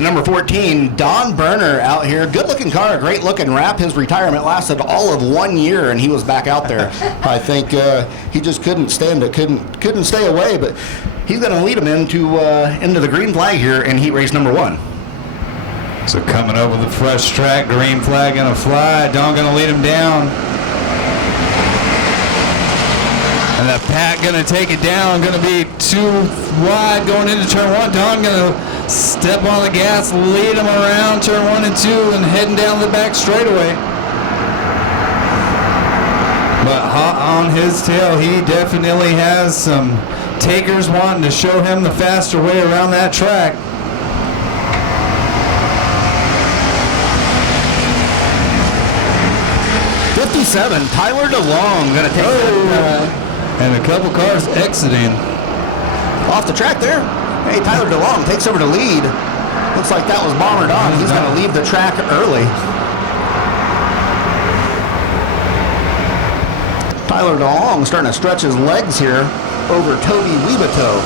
Number 14, Don Berner out here. Good-looking car, great-looking wrap. His retirement lasted all of 1 year, and he was back out there. I think he just couldn't stand it, couldn't stay away. But he's going to lead him into the green flag here in heat race number 1. So coming over the fresh track, green flag going to fly. Don going to lead him down. And the pack going to take it down. Going to be too wide going into turn 1. Don going to step on the gas, lead him around turn 1 and 2, and heading down the back straightaway. But hot on his tail, he definitely has some takers wanting to show him the faster way around that track. '57, Tyler DeLong going to take it. And a couple cars exiting. Off the track there. Hey, Tyler DeLong takes over to lead. Looks like that was Bomber Don. He's going to leave the track early. Tyler DeLong starting to stretch his legs here over Toby Webato.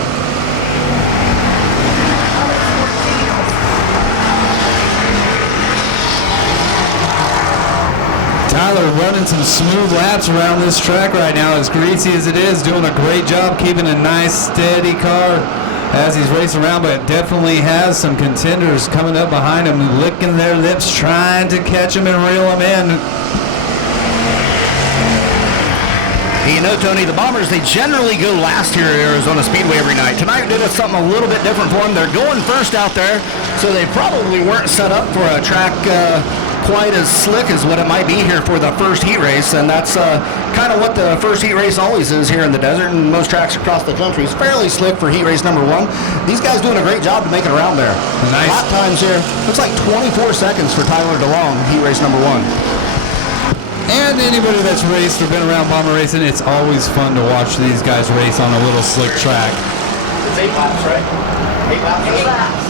Tyler running some smooth laps around this track right now, as greasy as it is, doing a great job keeping a nice steady car as he's racing around, but definitely has some contenders coming up behind him, licking their lips, trying to catch him and reel him in. You know, Tony, the Bombers, they generally go last here at Arizona Speedway every night. Tonight did something a little bit different for them. They're going first out there, so they probably weren't set up for a track quite as slick as what it might be here for the first heat race, and that's kind of what the first heat race always is here in the desert, and most tracks across the country is fairly slick for heat race number 1. These guys doing a great job to make it around there. Nice. Lap times here, looks like 24 seconds for Tyler DeLong, heat race number 1. And anybody that's raced or been around bomber racing, it's always fun to watch these guys race on a little slick track. It's 8 laps, right? 8 laps? 8 laps.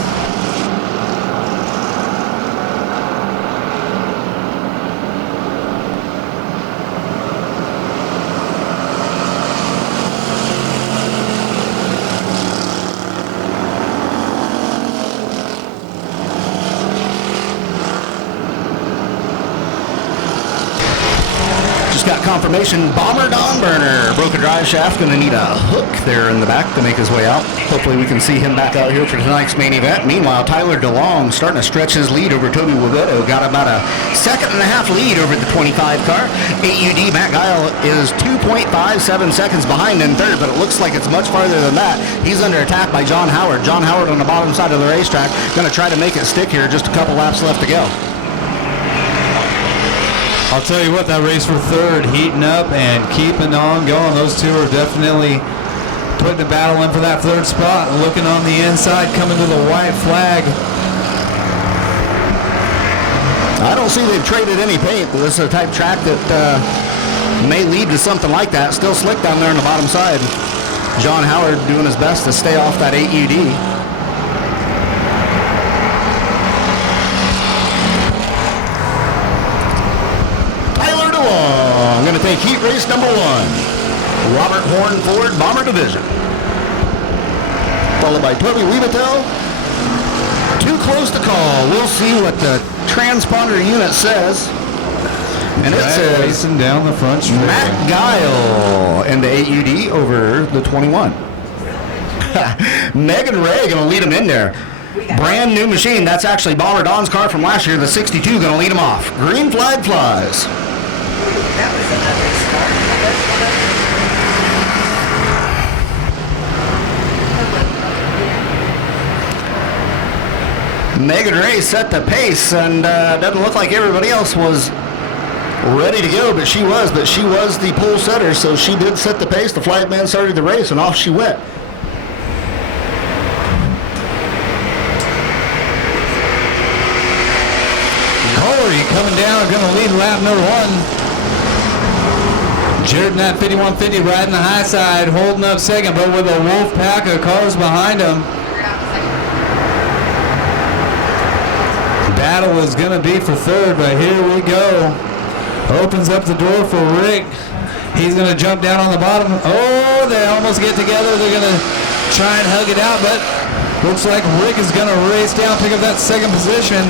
Got confirmation, Bomber Don Berner broke a drive shaft, going to need a hook there in the back to make his way out. Hopefully we can see him back out here for tonight's main event. Meanwhile, Tyler DeLong starting to stretch his lead over Toby Webato. Got about a second-and-a-half lead over the 25 car. AUD Matt Guile is 2.57 seconds behind in third, but it looks like it's much farther than that. He's under attack by John Howard. John Howard on the bottom side of the racetrack, going to try to make it stick here. Just a couple laps left to go. I'll tell you what, that race for third, heating up and keeping on going. Those two are definitely putting the battle in for that third spot. Looking on the inside, coming to the white flag. I don't see they've traded any paint, but this is a type track that may lead to something like that. Still slick down there on the bottom side. John Howard doing his best to stay off that AUD. I'm going to take heat race number 1. Robert Horne Ford Bomber Division. Followed by Toby Webato. Too close to call. We'll see what the transponder unit says. And it says racing down the front straight. Matt Guile in the AUD over the 21. Megan Ray going to lead him in there. Brand new machine. That's actually Bomber Don's car from last year. The 62 going to lead him off. Green flag flies. That was another start. Megan Ray set the pace, and doesn't look like everybody else was ready to go, but she was the pole setter, so she did set the pace. The flag man started the race, and off she went. Corey coming down, going to lead lap number 1. Jared in that 5150 riding the high side, holding up second, but with a wolf pack of cars behind him. Battle is going to be for third, but here we go. Opens up the door for Rick. He's going to jump down on the bottom. Oh, they almost get together. They're going to try and hug it out, but Looks like Rick is going to race down, pick up that second position.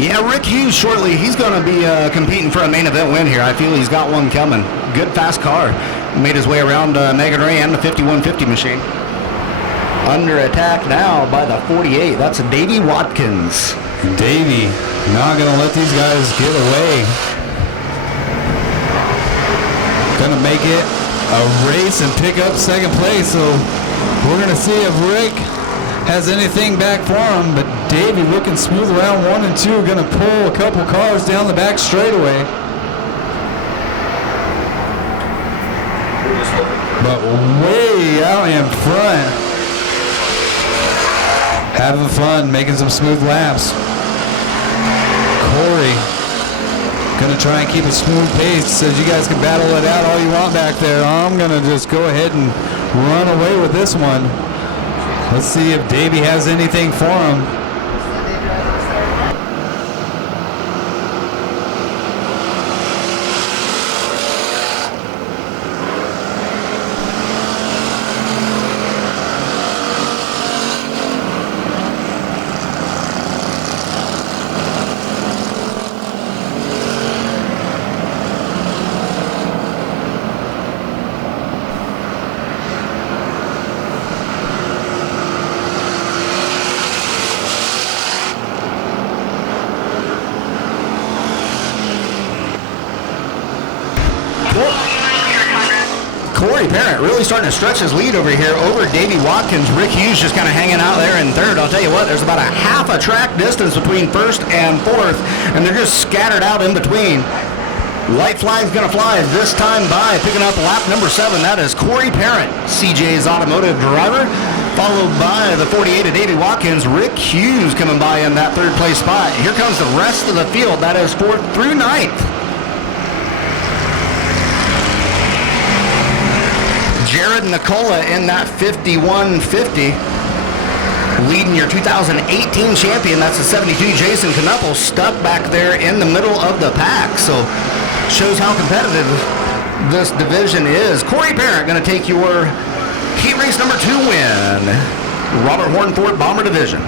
Yeah, Rick Hughes shortly, he's going to be competing for a main event win here. I feel he's got one coming. Good, fast car. Made his way around Megan Ray and the 5150 machine. Under attack now by the 48. That's Davey Watkins. Davey not going to let these guys get away. Going to make it a race and pick up second place. So we're going to see if Rick has anything back for him, but Davey looking smooth around 1 and 2, going to pull a couple cars down the back straightaway. But way out in front, having fun, making some smooth laps. Corey going to try and keep a smooth pace. Says you guys can battle it out all you want back there. I'm going to just go ahead and run away with this one. Let's see if Davey has anything for him. Corey Parent really starting to stretch his lead over here over Davey Watkins. Rick Hughes just kind of hanging out there in third. I'll tell you what, there's about a half a track distance between first and fourth, and they're just scattered out in between. White flag's going to fly this time by, picking up lap number 7. That is Corey Parent, CJ's automotive driver, followed by the 48 of Davey Watkins. Rick Hughes coming by in that third place spot. Here comes the rest of the field. That is 4th through 9th. Jared Nicola in that 5150, leading your 2018 champion. That's the 72 Jason Knuppel, stuck back there in the middle of the pack. So shows how competitive this division is. Corey Parent going to take your heat race number 2 win. Robert Horne Ford Bomber Division.